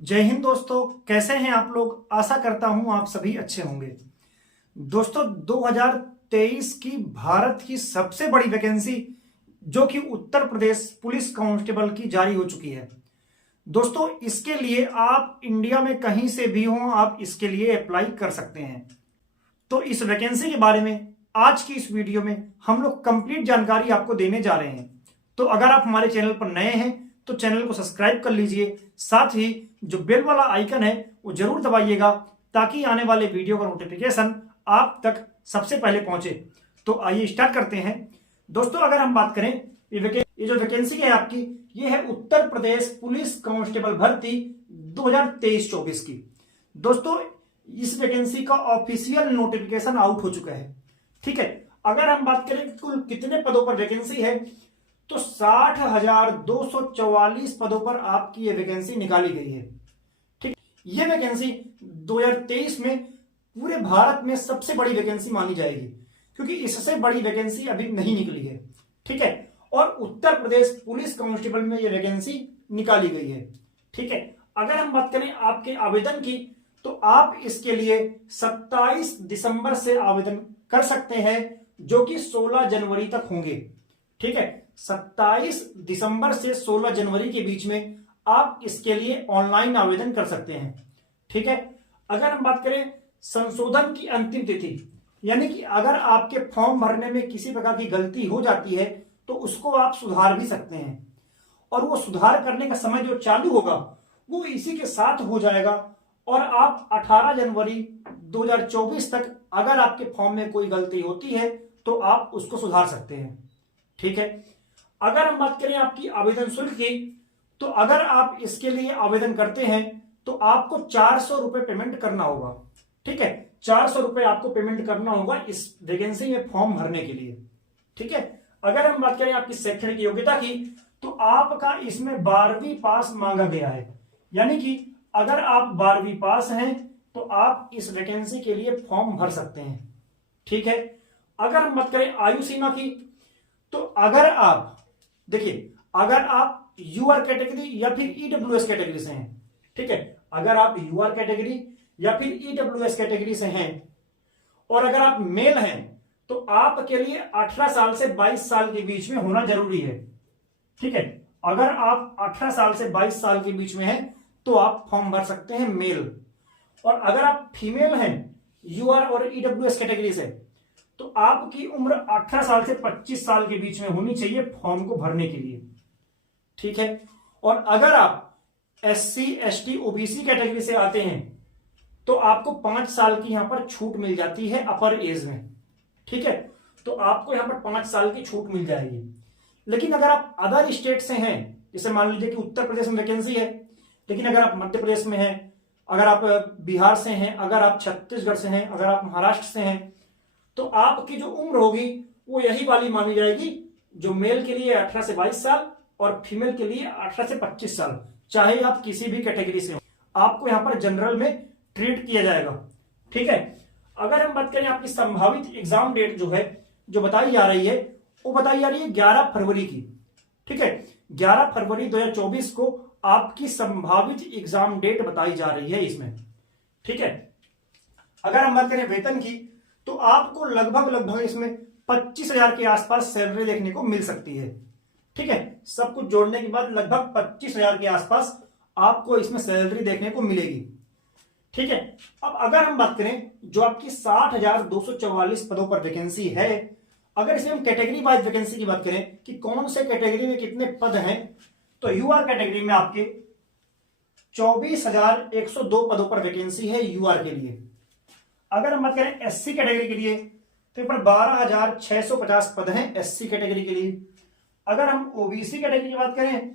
जय हिंद दोस्तों, कैसे हैं आप लोग। आशा करता हूं आप सभी अच्छे होंगे। दोस्तों 2023 की भारत की सबसे बड़ी वैकेंसी जो कि उत्तर प्रदेश पुलिस कांस्टेबल की जारी हो चुकी है। दोस्तों इसके लिए आप इंडिया में कहीं से भी हो, आप इसके लिए अप्लाई कर सकते हैं। तो इस वैकेंसी के बारे में आज की इस वीडियो में हम लोग कंप्लीट जानकारी आपको देने जा रहे हैं। तो अगर आप हमारे चैनल पर नए हैं तो चैनल को सब्सक्राइब कर लीजिए, साथ ही जो बेल वाला आइकन है वो जरूर दबाइएगा ताकि आने वाले वीडियो का नोटिफिकेशन आप तक सबसे पहले पहुंचे। तो आइए स्टार्ट करते हैं। दोस्तों अगर हम बात करें ये जो वैकेंसी है आपकी, ये है उत्तर प्रदेश पुलिस कांस्टेबल भर्ती 2023-24 की। दोस्तों इस वैकेंसी का ऑफिशियल नोटिफिकेशन आउट हो चुका है। ठीक है, अगर हम बात करें कुल कितने पदों पर वैकेंसी है तो 60,244 पदों पर आपकी ये वैकेंसी निकाली गई है। ठीक, ये वैकेंसी 2023 में पूरे भारत में सबसे बड़ी वैकेंसी मानी जाएगी क्योंकि इससे बड़ी वैकेंसी अभी नहीं निकली है। ठीक है, और उत्तर प्रदेश पुलिस कांस्टेबल में ये वैकेंसी निकाली गई है। ठीक है, अगर हम बात करें आपके आवेदन की तो आप इसके लिए 27 दिसंबर से आवेदन कर सकते हैं जो कि 16 जनवरी तक होंगे। ठीक है, 27 दिसंबर से 16 जनवरी के बीच में आप इसके लिए ऑनलाइन आवेदन कर सकते हैं। ठीक है, अगर हम बात करें संशोधन की अंतिम तिथि, यानी कि अगर आपके फॉर्म भरने में किसी प्रकार की गलती हो जाती है तो उसको आप सुधार भी सकते हैं, और वो सुधार करने का समय जो चालू होगा वो इसी के साथ हो जाएगा, और आप 18 जनवरी 2024 तक अगर आपके फॉर्म में कोई गलती होती है तो आप उसको सुधार सकते हैं। ठीक है, अगर हम बात करें आपकी आवेदन शुल्क की तो अगर आप इसके लिए आवेदन करते हैं तो आपको 400 रुपए पेमेंट करना होगा। ठीक है, 400 रुपए आपको पेमेंट करना होगा इस वैकेंसी में फॉर्म भरने के लिए। ठीक है, अगर हम बात करें आपकी शैक्षणिक योग्यता की तो आपका इसमें 12वीं पास मांगा गया है, यानी कि अगर आप 12वीं पास हैं तो आप इस वैकेंसी के लिए फॉर्म भर सकते हैं। ठीक है, अगर हम बात करें आयु सीमा की तो अगर आप देखिए, अगर आप यूआर कैटेगरी या फिर ईडब्ल्यूएस कैटेगरी से हैं, ठीक है, अगर आप यूआर कैटेगरी या फिर ईडब्ल्यूएस कैटेगरी से हैं और अगर आप मेल हैं तो आपके लिए 18 साल से 22 साल के बीच में होना जरूरी है। ठीक है, अगर आप 18 साल से 22 साल के बीच में हैं तो आप फॉर्म भर सकते हैं मेल, और अगर आप फीमेल हैं यूआर और ईडब्ल्यूएस कैटेगरी से तो आपकी उम्र 18 साल से 25 साल के बीच में होनी चाहिए फॉर्म को भरने के लिए। ठीक है, और अगर आप एससी एसटी ओबीसी कैटेगरी से आते हैं तो आपको 5 साल की यहां पर छूट मिल जाती है अपर एज में। ठीक है, तो आपको यहां पर 5 साल की छूट मिल जाएगी। लेकिन अगर आप अदर स्टेट से हैं, जैसे मान लीजिए कि उत्तर प्रदेश में वैकेंसी है लेकिन अगर आप मध्य प्रदेश में हैं, अगर आप बिहार से हैं, अगर आप छत्तीसगढ़ से हैं, अगर आप महाराष्ट्र से हैं, तो आपकी जो उम्र होगी वो यही वाली मानी जाएगी जो मेल के लिए 18 से 22 साल और फीमेल के लिए 18 से 25 साल, चाहे आप किसी भी कैटेगरी से हो, आपको यहां पर जनरल में ट्रीट किया जाएगा। ठीक है, अगर हम बात करें आपकी संभावित एग्जाम डेट जो है जो बताई जा रही है वो बताई जा रही है 11 फरवरी की। ठीक है, 11 फरवरी 2024 को आपकी संभावित एग्जाम डेट बताई जा रही है इसमें। ठीक है, अगर हम बात करें वेतन की तो आपको लगभग इसमें 25,000 के आसपास सैलरी देखने को मिल सकती है। ठीक है, सब कुछ जोड़ने के बाद लगभग 25,000 के आसपास आपको इसमें सैलरी देखने को मिलेगी। ठीक है, अब अगर हम बात करें जो आपकी 60,244 पदों पर वैकेंसी है, अगर इसमें हम कैटेगरी वाइज वैकेंसी की बात करें कि कौन से कैटेगरी में कितने पद हैं, तो यूआर कैटेगरी में आपके 24,102 पदों पर वैकेंसी है यूआर के लिए। अगर हम बात करें एससी कैटेगरी के लिए तो पर 12,650 पद हैं एससी कैटेगरी के लिए। अगर हम ओबीसी कैटेगरी की बात करें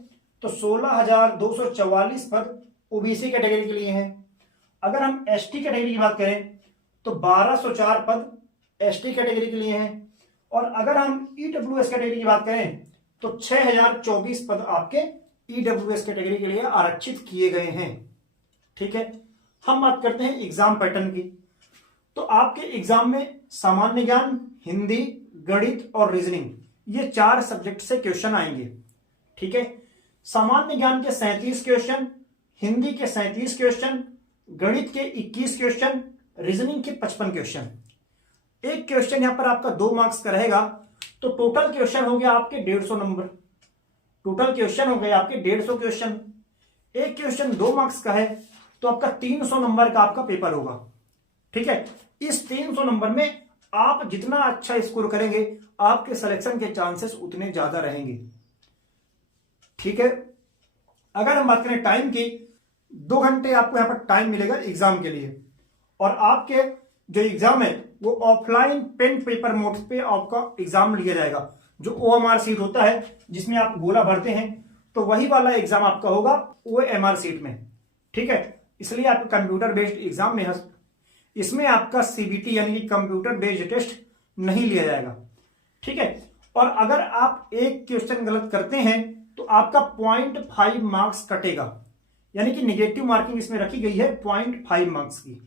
तो 16,244 पद ओबीसी कैटेगरी के लिए हैं। अगर हम एसटी कैटेगरी की बात करें तो 1,204 पद एसटी कैटेगरी के लिए हैं, और अगर हम ईडब्ल्यूएस कैटेगरी की बात करें तो 6,024 पद आपके ईडब्ल्यूएस कैटेगरी के लिए आरक्षित किए गए हैं। ठीक है, हम बात करते हैं एग्जाम पैटर्न की। तो आपके एग्जाम में सामान्य ज्ञान, हिंदी, गणित और रीजनिंग ये 4 सब्जेक्ट से क्वेश्चन आएंगे। ठीक है, सामान्य ज्ञान के 37 क्वेश्चन, हिंदी के 37 क्वेश्चन, गणित के 21 क्वेश्चन, रीजनिंग के 55 क्वेश्चन। एक क्वेश्चन यहां पर आपका 2 मार्क्स का रहेगा, तो टोटल क्वेश्चन हो गया आपके 150 नंबर। टोटल क्वेश्चन हो गए आपके 150 क्वेश्चन। एक क्वेश्चन 2 मार्क्स का है तो आपका 300 नंबर का आपका पेपर होगा। ठीक है, इस 300 नंबर में आप जितना अच्छा स्कोर करेंगे आपके सिलेक्शन के चांसेस उतने ज्यादा रहेंगे। ठीक है, अगर हम बात करें टाइम की, 2 घंटे आपको यहां पर टाइम मिलेगा एग्जाम के लिए, और आपके जो एग्जाम है वो ऑफलाइन पेन पेपर मोड पे आपका एग्जाम लिया जाएगा। जो OMR सीट होता है जिसमें आप गोला भरते हैं, तो वही वाला एग्जाम आपका होगा OMR सीट में। ठीक है, इसलिए आपका कंप्यूटर बेस्ड एग्जाम में इसमें आपका CBT यानी कि कंप्यूटर बेस्ड टेस्ट नहीं लिया जाएगा। ठीक है, और अगर आप एक क्वेश्चन गलत करते हैं तो आपका 0.5 मार्क्स कटेगा, यानी कि निगेटिव मार्किंग इसमें रखी गई है 0.5 मार्क्स की।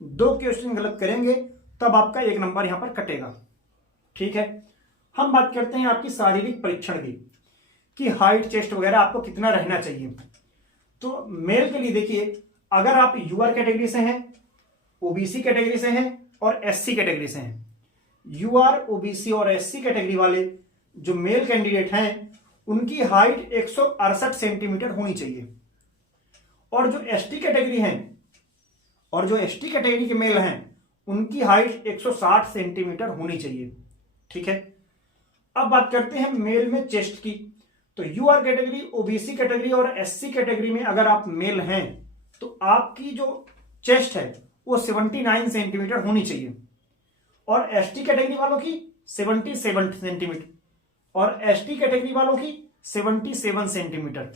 2 क्वेश्चन गलत करेंगे तब आपका 1 नंबर यहां पर कटेगा। ठीक है, हम बात करते हैं आपकी शारीरिक परीक्षण की, कि हाइट चेस्ट वगैरह आपको कितना रहना चाहिए। तो मेल के लिए देखिए, अगर आप UR कैटेगरी से हैं, OBC कैटेगरी से हैं और SC कैटेगरी से हैं, UR, OBC और SC कैटेगरी वाले जो मेल कैंडिडेट हैं उनकी हाइट 168 सेंटीमीटर होनी चाहिए, और जो ST कैटेगरी हैं और जो ST कैटेगरी के मेल हैं उनकी हाइट 160 सेंटीमीटर होनी चाहिए। ठीक है, अब बात करते हैं मेल में चेस्ट की। तो UR कैटेगरी, OBC कैटेगरी और SC कैटेगरी में अगर आप मेल हैं तो आपकी जो चेस्ट है वो 79 सेंटीमीटर होनी चाहिए, और ST कैटेगरी वालों की 77 सेंटीमीटर और ST कैटेगरी वालों की 77 सेंटीमीटर।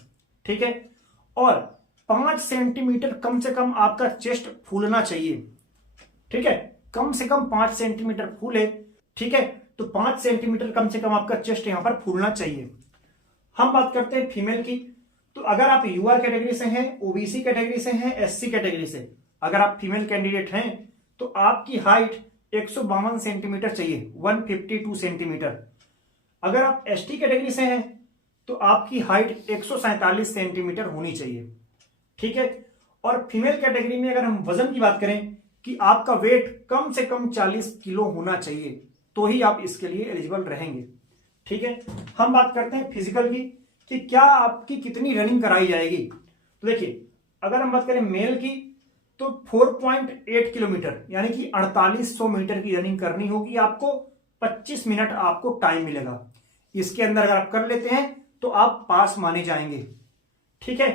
ठीक है, और 5 सेंटीमीटर कम से कम आपका चेस्ट फूलना चाहिए। ठीक है, कम से कम 5 सेंटीमीटर फूले। ठीक है, तो 5 सेंटीमीटर कम से कम आपका चेस्ट यहां पर फूलना चाहिए। हम बात करते हैं फीमेल की। तो अगर आप UR कैटेगरी से हैं, OBC कैटेगरी से हैं, SC कैटेगरी से अगर आप फीमेल कैंडिडेट हैं तो आपकी हाइट 152 सेंटीमीटर चाहिए, 152 सेंटीमीटर। अगर आप ST कैटेगरी से हैं तो आपकी हाइट 147 सेंटीमीटर होनी चाहिए। ठीक है, और फीमेल कैटेगरी में अगर हम वजन की बात करें कि आपका वेट कम से कम 40 किलो होना चाहिए, तो ही आप इसके लिए एलिजिबल रहेंगे। ठीक है, हम बात करते हैं फिजिकल की, कि क्या आपकी कितनी रनिंग कराई जाएगी। तो देखिए, अगर हम बात करें मेल की तो 4.8 किलोमीटर यानी कि 4800 मीटर की रनिंग करनी होगी आपको। 25 मिनट आपको टाइम मिलेगा। इसके अंदर अगर आप कर लेते हैं तो आप पास माने जाएंगे। ठीक है,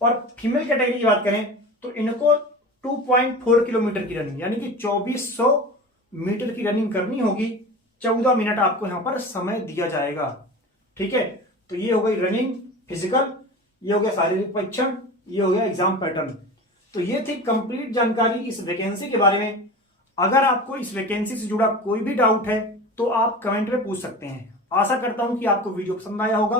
और फीमेल कैटेगरी की बात करें तो इनको 2.4 किलोमीटर की रनिंग यानी कि 2400 मीटर की रनिंग करनी होगी। 14 मिनट आपको यहां पर समय दिया जाएगा। ठीक है, तो ये हो गई रनिंग, फिजिकल, ये हो गया शारीरिक परीक्षण, ये हो गया एग्जाम पैटर्न। तो ये थी कंप्लीट जानकारी इस वैकेंसी के बारे में। अगर आपको इस वैकेंसी से जुड़ा कोई भी डाउट है तो आप कमेंट में पूछ सकते हैं। आशा करता हूं कि आपको वीडियो पसंद आया होगा।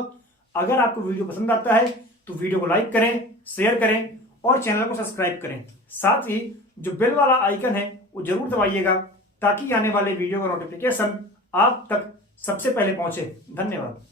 अगर आपको वीडियो पसंद आता है तो वीडियो को लाइक करें, शेयर करें और चैनल को सब्सक्राइब करें। साथ ही जो बेल वाला आइकन है वो जरूर दबाइएगा, ताकि आने वाले वीडियो का नोटिफिकेशन आप तक सबसे पहले पहुंचे। धन्यवाद।